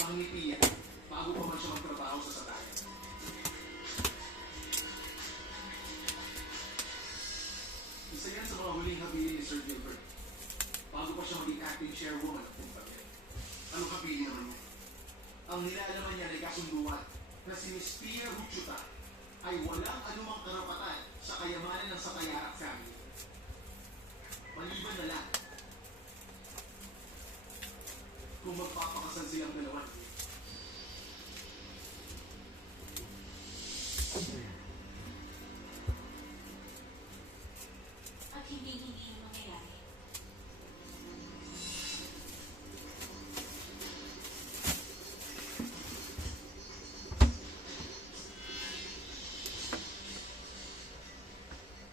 pirmahan ni Pia bago pa man siya magtrabaho sa satayan. Isa yan sa mga huling habilin ni Sir Gilbert bago pa siya maging acting chairwoman ng kumpanya. Anong habilin naman mo? Ang nilalaman niya ay kasunduan na si Miss Pia Huchuta ay walang anumang karapatan sa kayamanan ng Satayarak family. Maliban na lang kung magpapakasal silang dalawa. At hindi mangyayari.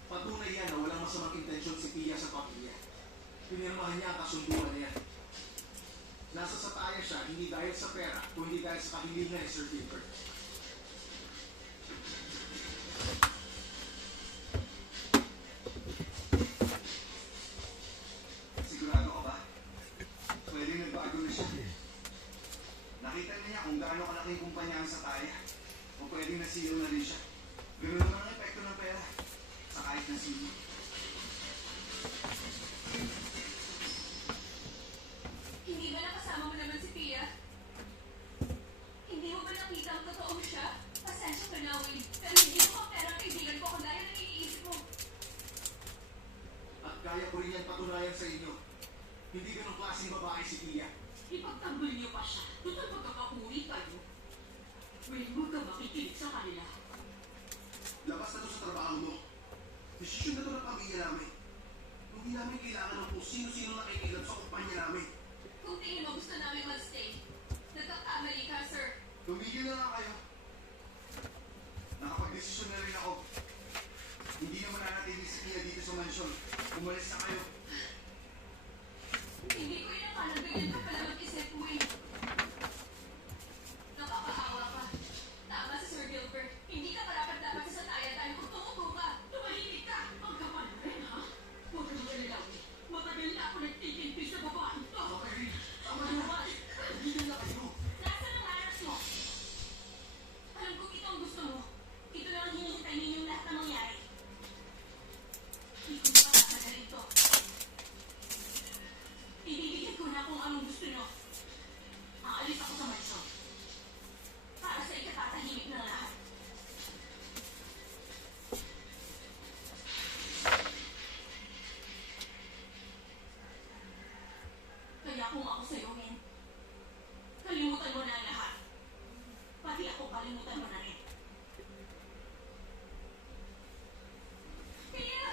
Patunay yan na walang masamang intensyon si Pia sa pamilya. Pinirmahan niya ang kasunduan na yan. Nasa sataya siya, hindi dahil sa pera, kundi dahil sa kahilingan ni Sir Gilbert. Sigurado ka ba? Pwede nagbago na siya. Nakita niya kung gaano kalaki yung kumpanya ang Sataya. O pwedeng nasiro na rin siya. Ganun naman ang epekto ng pera. Sa kahit na sino. Hindi ba nakasama mo naman si Pia? Hindi mo ba nakita ang totoong siya? Pasensya ka na, Will. Pero hindi mo kapera ang kaibigan ko kung dahil ang iniisip mo. At kaya ko rin yan patunayan sa inyo. Hindi ganong klaseng babae si Pia. Ipagtanggol niyo pa siya. Total magkakauri kayo. Will, huwag ka makikinig sa kanila. Labas na to sa trabaho mo. Desisyon na to ng pamilya namin. Hindi namin kailangan ng kung sino-sino nakikilap sa kumpanya namin. Kung tingin mo gusto namin mag-stay, nagkakamali ka, sir. Tumigil na nga kayo. Nakapag-desisyon na rin ako. Hindi naman nanatili si Pia dito sa mansyon. Umalis na kayo. Hindi ko inakalang ganyan ka pala mag-isip, Will. Nakakaawa ka. Tama si Sir Gilbert. Hindi ka dapat sa sataya dahil kung tumuto ka, tumahimik ka. Ang kapal na rin, ha? Huwag ka mag-alala, Will. Matagal na ako nagtitimpi sa babaeng to. Okay, Rick. Tama na. Tumigil na kayo. Nasaan ang haras mo? Alam ko ito ang gusto mo. Ito lang ang hinihintay ninyong lahat na mangyari. Hindi ko makakasagarin to. Ibibigay ko na kung anong gusto nyo. Aalis ako sa mansyon. Para sa ikatatahimik ng lahat. Kaya kung ako sa'yo, Wen, kalimutan mo na ang lahat. Pati ako kalimutan mo na rin. Pia!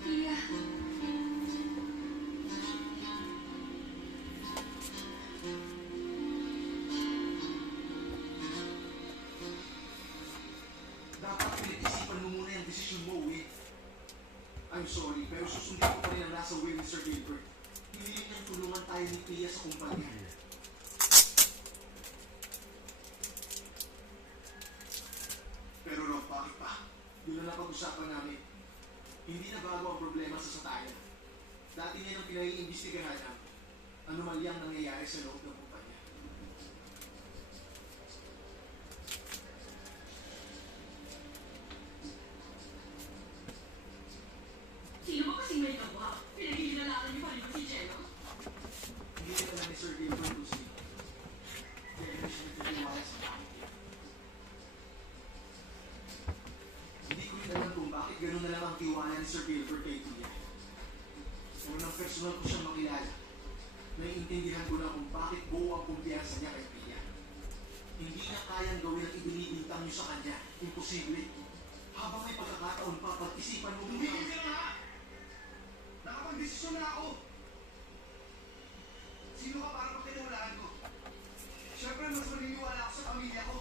Pia! Dapat pinag-isipan mo muna yung desisyon mo, Will. I'm sorry, pero susundin ko pa rin ang nasa will ni Sir Gilbert. Hiling niyang tulungan tayo ni Pia sa kumpanya. Pero Rob, bakit pa? Yun ang napag-usapan namin. Hindi na bago ang problema sa satayan. Dati niya nang pinaiimbestigahan ang anomalyang nangyayari sa loob ng kumpanya. Sino ba kasing may gawa? Pinaghihinalakan niyo pa rin ba si Jello? Hindi na alam ni Sir Gilbert kung sino. Kaya hindi siya nagtitiwala sa pamilya. Hindi ko rin alam kung bakit ganun na lang ang tiwala ni Sir Gilbert kay Pia. Unang personal ko siyang makilala. Naiintindihan ko na kung bakit buo ang kumpiyansa niya kay Pia. Hindi niya kayang gawin ang ibinibintang niyo sa kanya. Imposible. Habang may pagkakataon pa, pag-isipan mo muna. Tumigil ka na nga! Nakapag-desisyon na ako! Sino ka para pagkatiwalaan ko? Siyempre, mas maniniwala ako sa pamilya ko.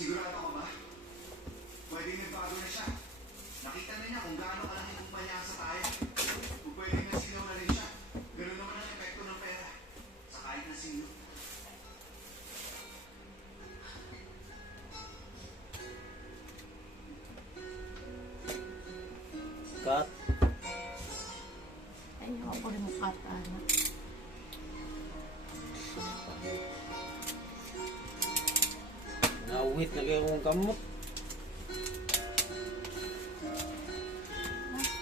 Sigurado ka ba? Pwede nagbago na siya. Nakita na niya kung gaano kalaki kumpanya sa tayo. Kung pwede nasilaw na rin siya. Ganun naman ang epekto ng pera. Sa kahit na sino. Cut. Ayaw ko rin cut, anak. Nauwit na kayo kong kamot.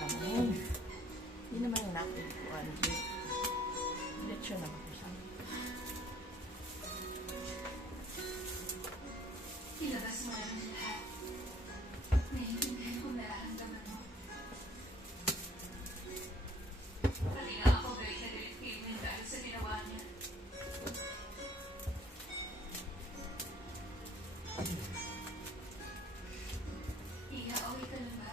Naman. Hindi naman yung natin ko. Lechon naman ko sa amin. Ilabas mo na rin lahat. Naiintindihan kong nararamdaman mo. Pati nga ako galit na galit kay Win dahil sa ginawa niya. Iya, okay ka lang ba?